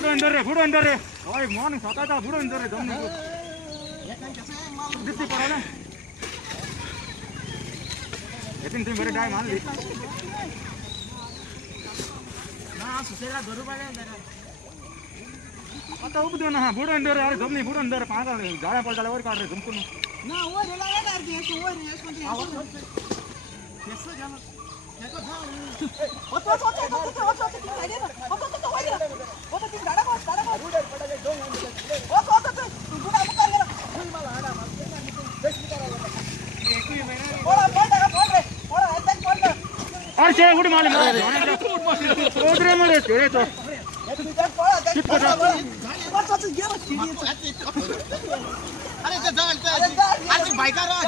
बुडो अंदर रे ओए मोन सता बुडो अंदर रे दम दिसती पड़ा ना लेकिन तुम मेरे टाइम मान ली ना सुसेला गरु पाले आता उब दो ना बुडो अंदर यार दम नहीं बुडो अंदर पागल जाया पड़ जाले और काट रे तुमको ना वो रेला ना यार ये वो रे इसको कैसे जाना अरे उड़ माले उधर माले तेरे तो अरे अरे बाइक आ रहा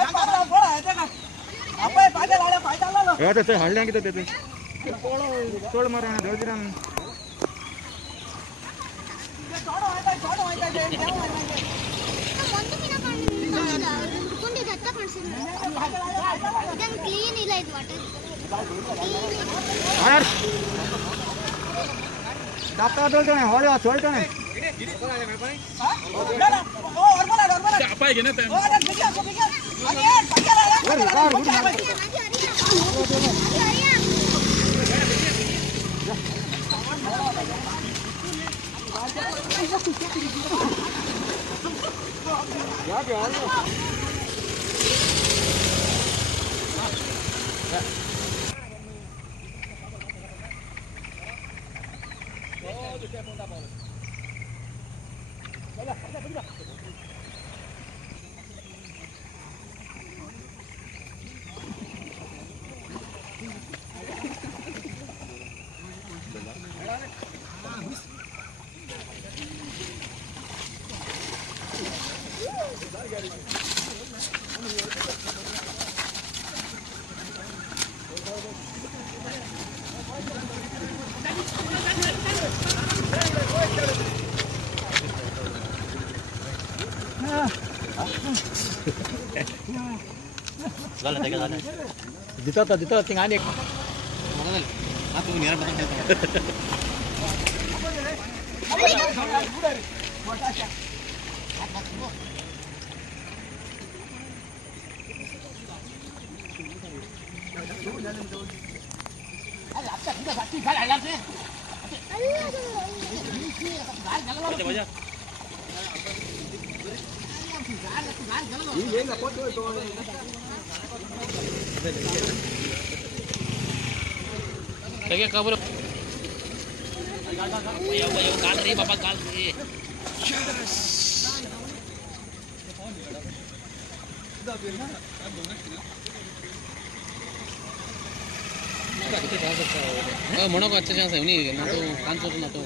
है तो हल्ले की तो देते तोड़ मारे ना दो दिरा यार दाता बोलते हैं हॉल चलते हैं apa gini tem Dito tingnan ni. aku niat betul Kaya kabur. Ayo gal रे बाबा gal रे. म्हणो का अच्छा चांस है नहीं ना तो 500 ना तो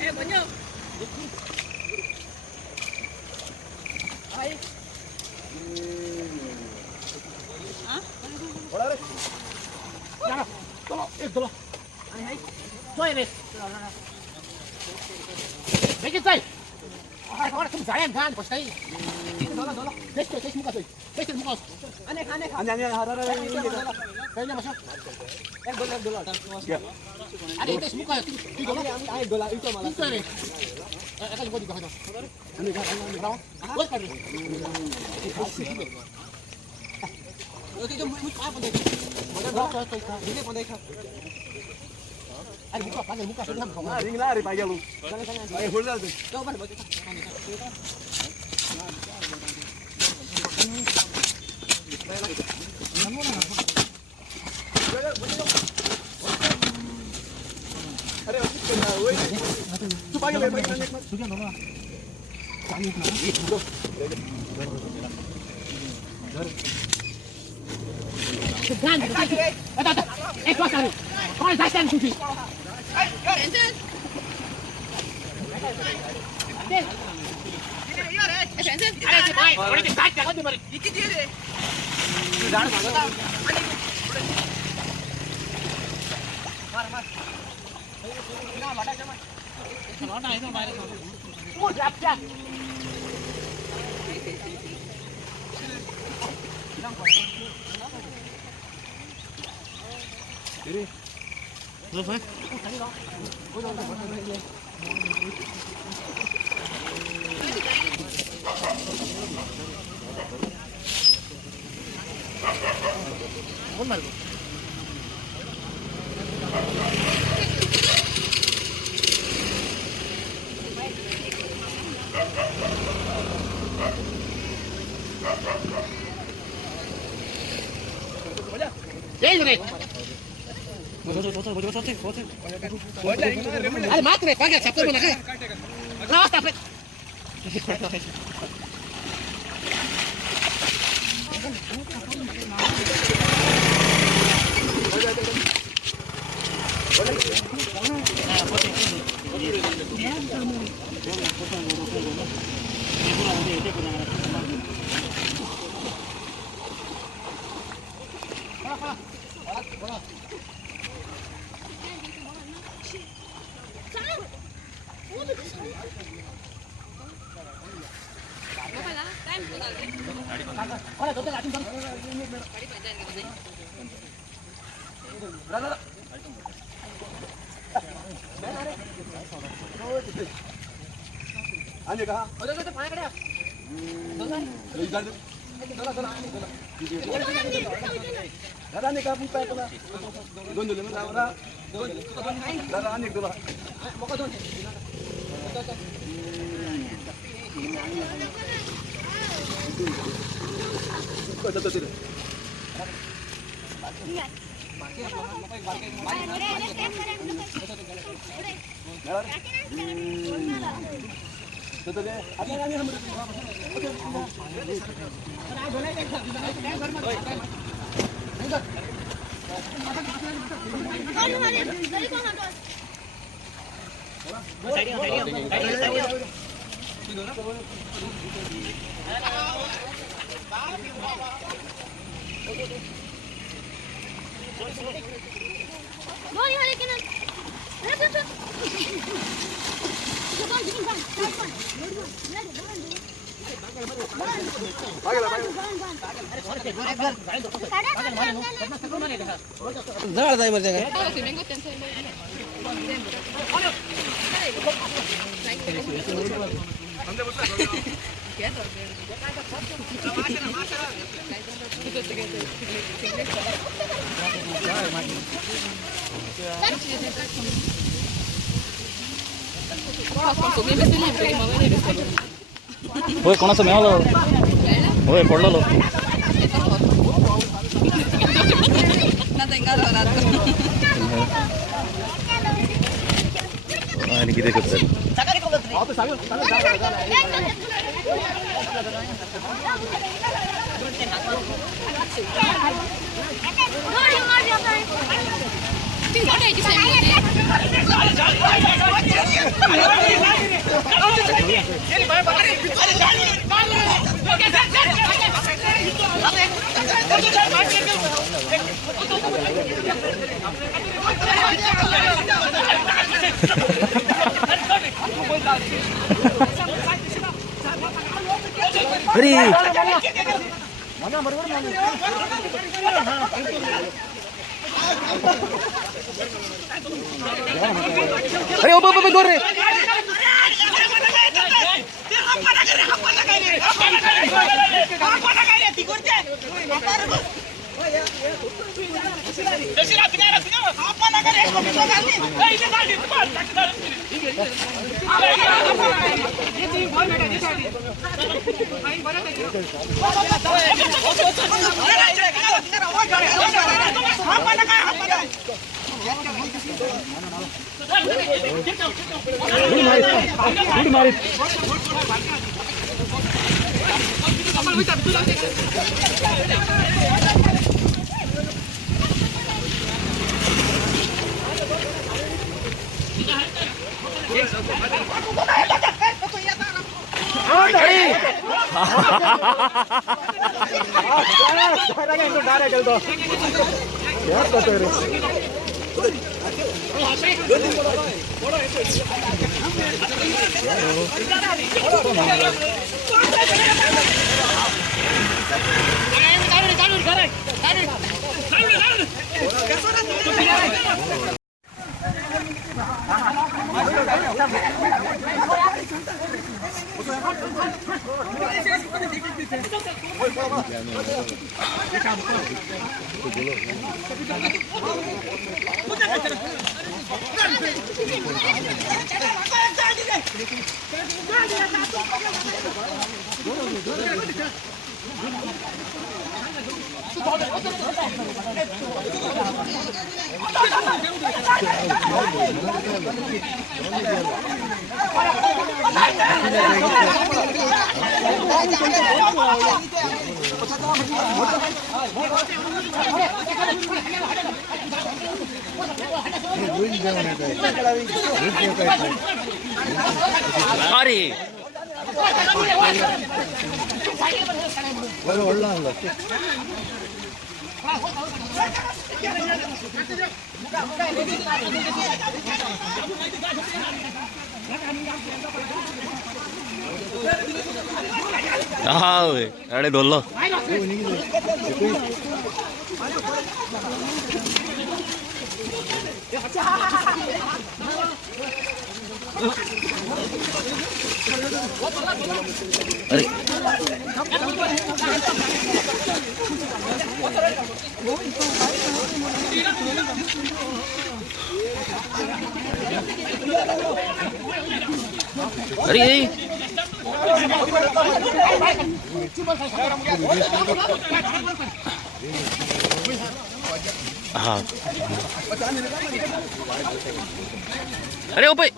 ए बन्यो Ahora kamu sayang kan, pos tay. Dolo. Tes muka tuh. Tes muka. Aneh. Harara ini. Kayaknya masuk. Dolo. Ya. Ada tes muka. Dolo. Ayo dolo itu malah. Itu nih. Akan gua juga ada. Ini kan. Bos kan. Itu muka apa deh? Ini apa deh? Ayo buka sudah kamu. Ring lari pagi lu. Ayo hula tuh. Coba baca. Ada matre, pakai sabtu mana kan? Lawas tapi. Ani kah? Dada ni kah punta pula. Doon dulu na ora. Dada ani dulu. Moka doon. Kau jatuh tidak? Betul deh. Ada yang Oye, conoce mejor lo. Oye, por lo. Ini kita ikut. Beri. Ayo, apa gore. 아리. 올라온 거. 아, 아래 놀러. अरे अरे हाँ अरे ऊपर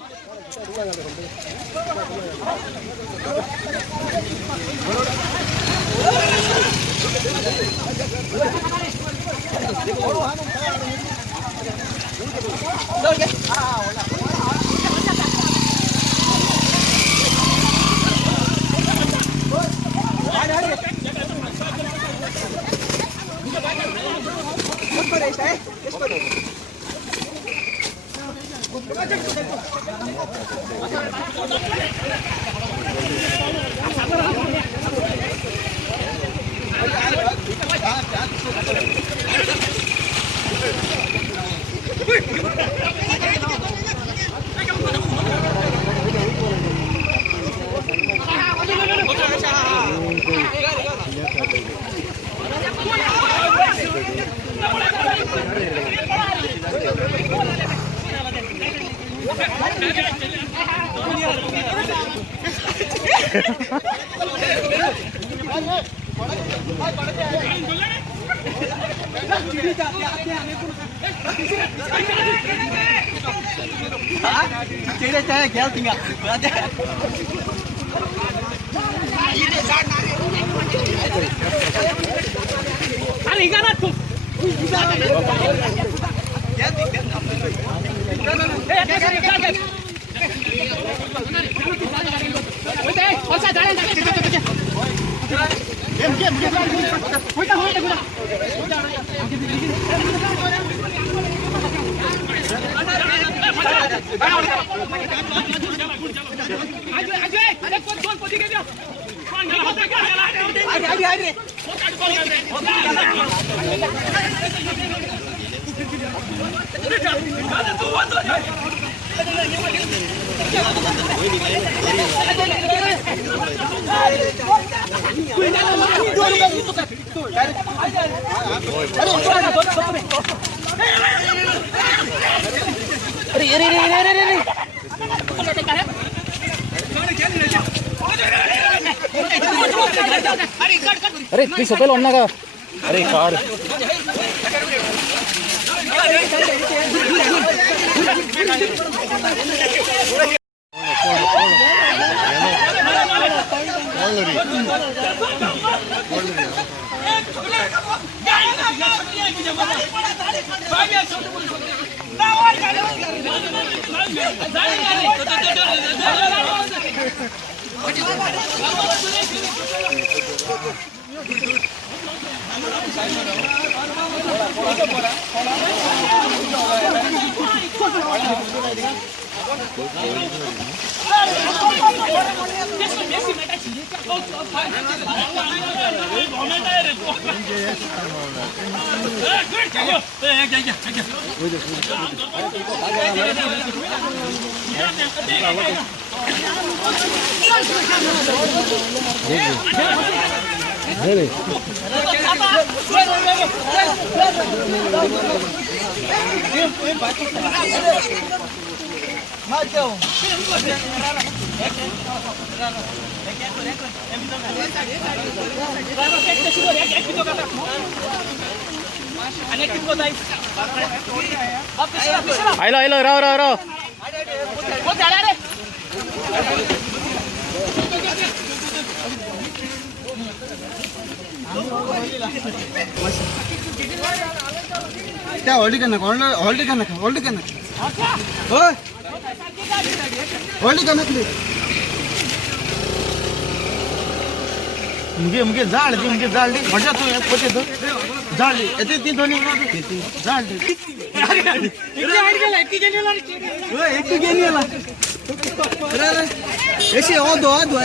अरे ती supple ओढ का अरे कार आयलो राव राव राव त्या हॉल्डी का नका हॉल्डी का नका हॉल्डी का नका होय हॉल्डी का नकली मुगे जाळ दी मुगे जाळ दी मजा तू एक पोते तो जाळ दी येते ती दोन्ही जाळ दी एक गेली आला अरे ऐसे ओ दो है तू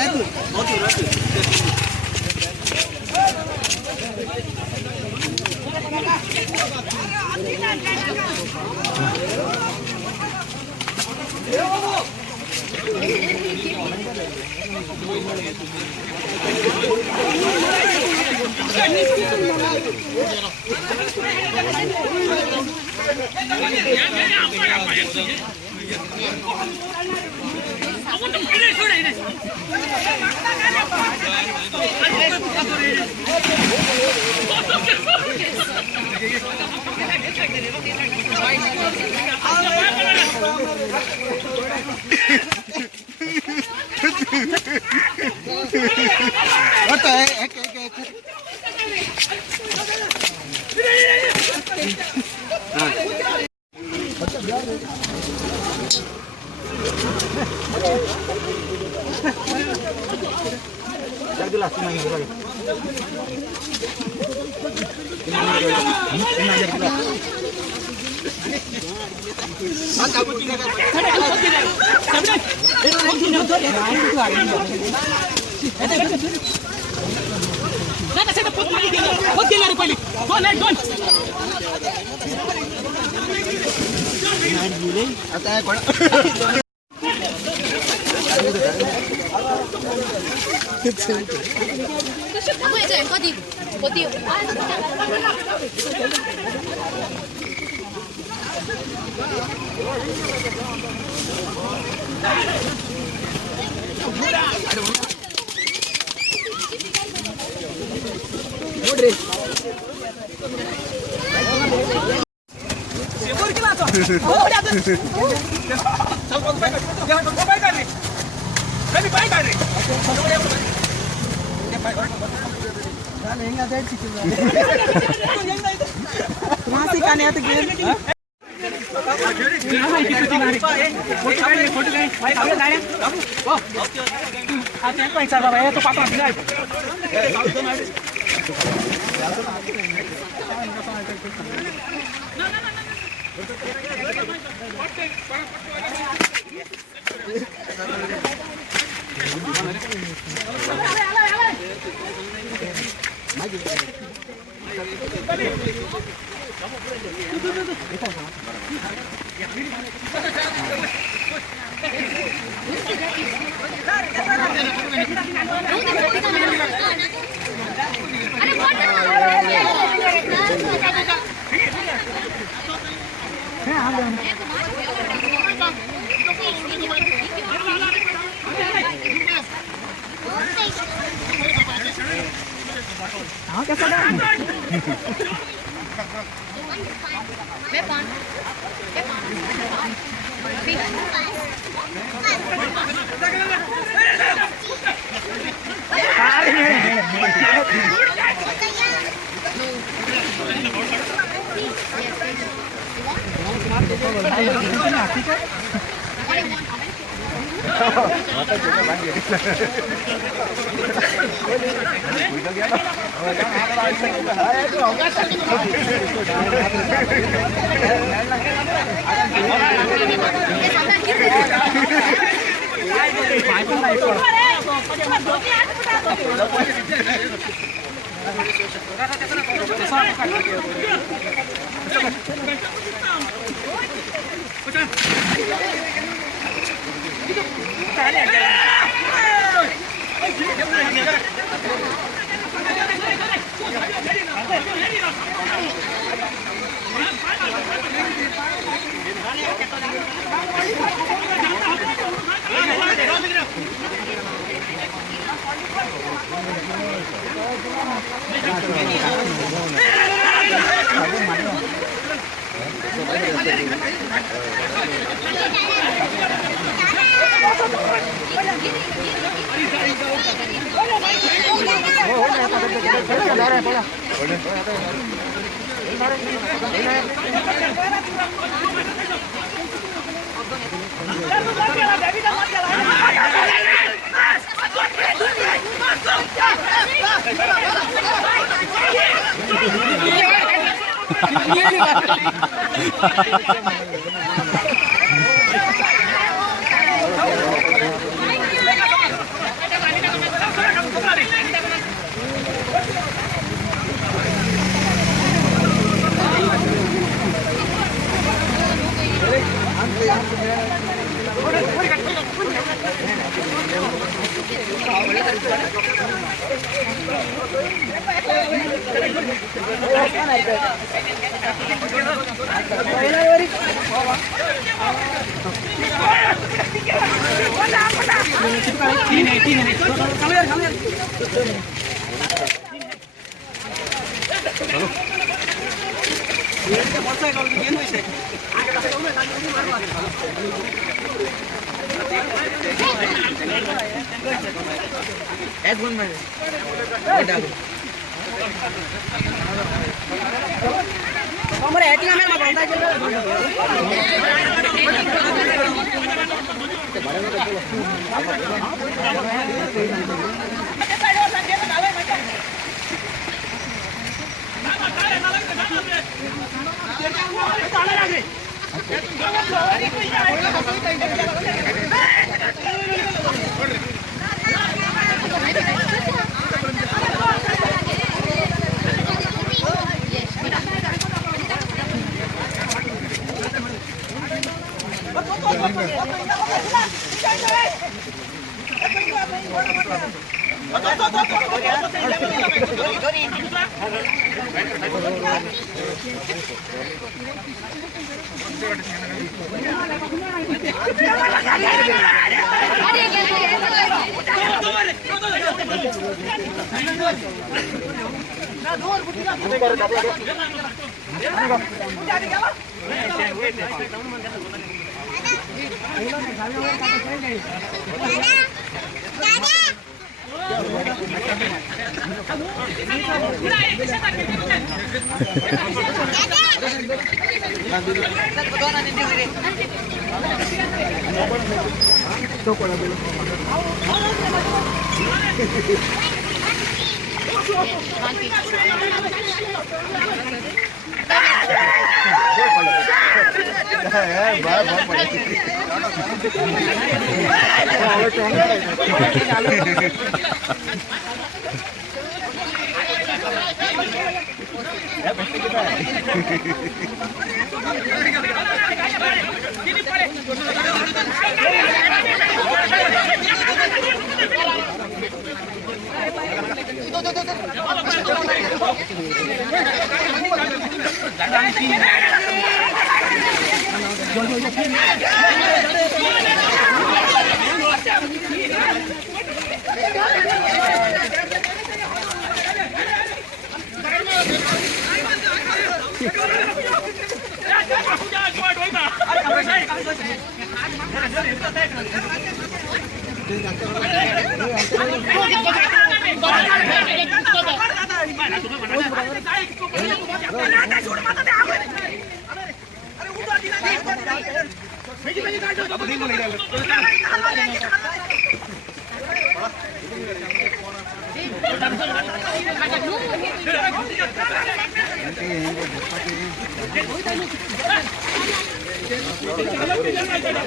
What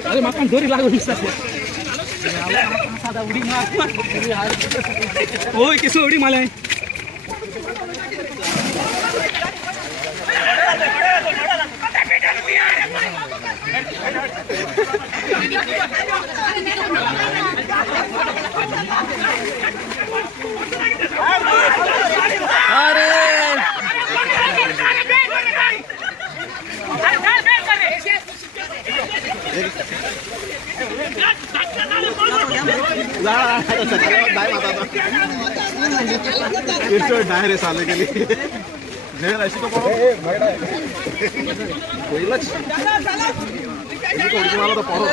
Ayo makan dori lagu bisa. ओय किसो उडी मला डायरे साले के लिए नहीं ऐसी तो पढ़ो कोई लच इसी को उड़की वाला तो पढ़ो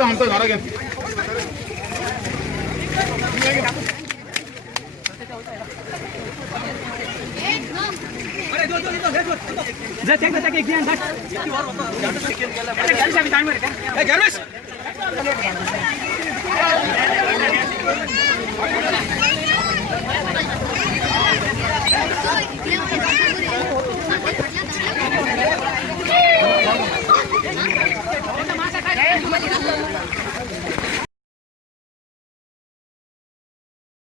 हम तो घर गए